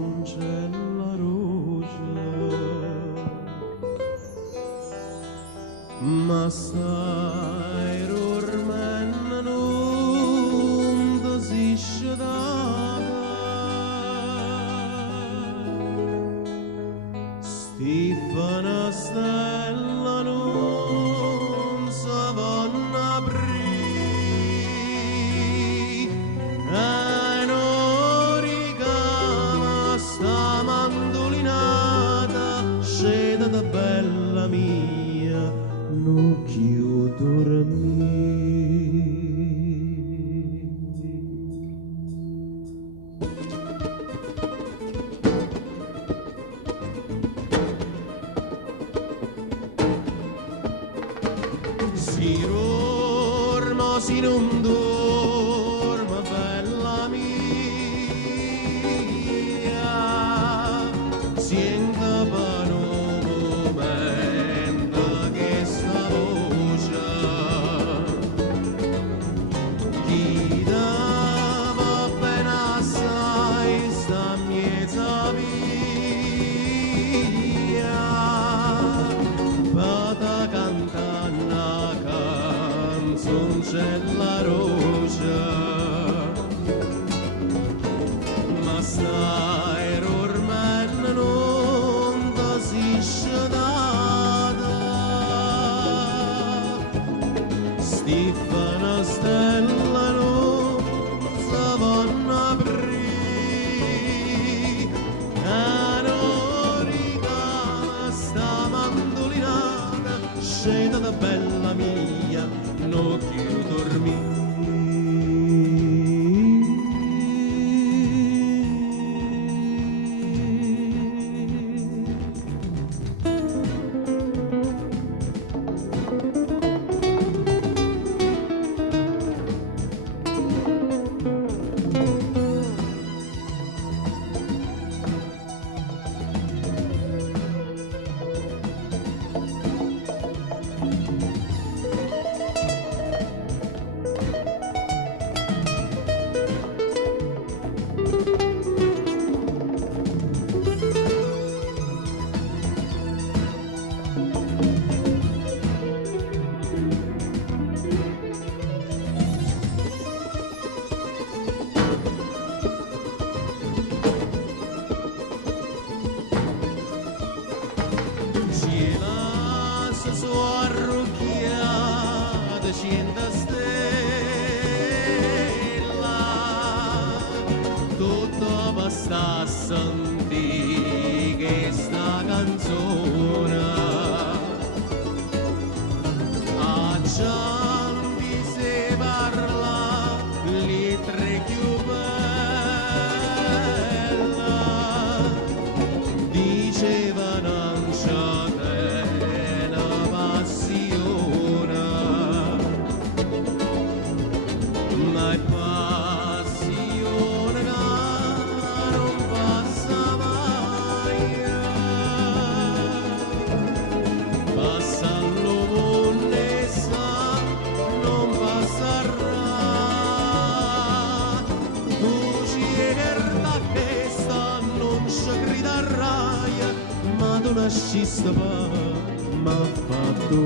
non c'è la rosa, ma sai ormai non desisce da Stefana stella non sa vanna aprire e non ricama sta mandolinata sceda da bella mia non chiudo dormire. Si dorma, si non dorma, bella mia, senta per un momento che sta voce, chi dava appena assai sta miezza via, pata cantana canzone c'è la rosa, ma stai ormai non desisce data Stefana stella non sa vanna aprire e non ricama sta mandolinata scenda da bella mia non chiudo dormire. Su arrucchiata cinta stella tutto basta sentire che sta canzone a Giampi si parla litre più bella diceva non c'è ma è passione che non passa mai, passa l'umunessa, non passerà, tu ci guarda che sta non ci gridarà, ma tu nasciste pa, ma fatto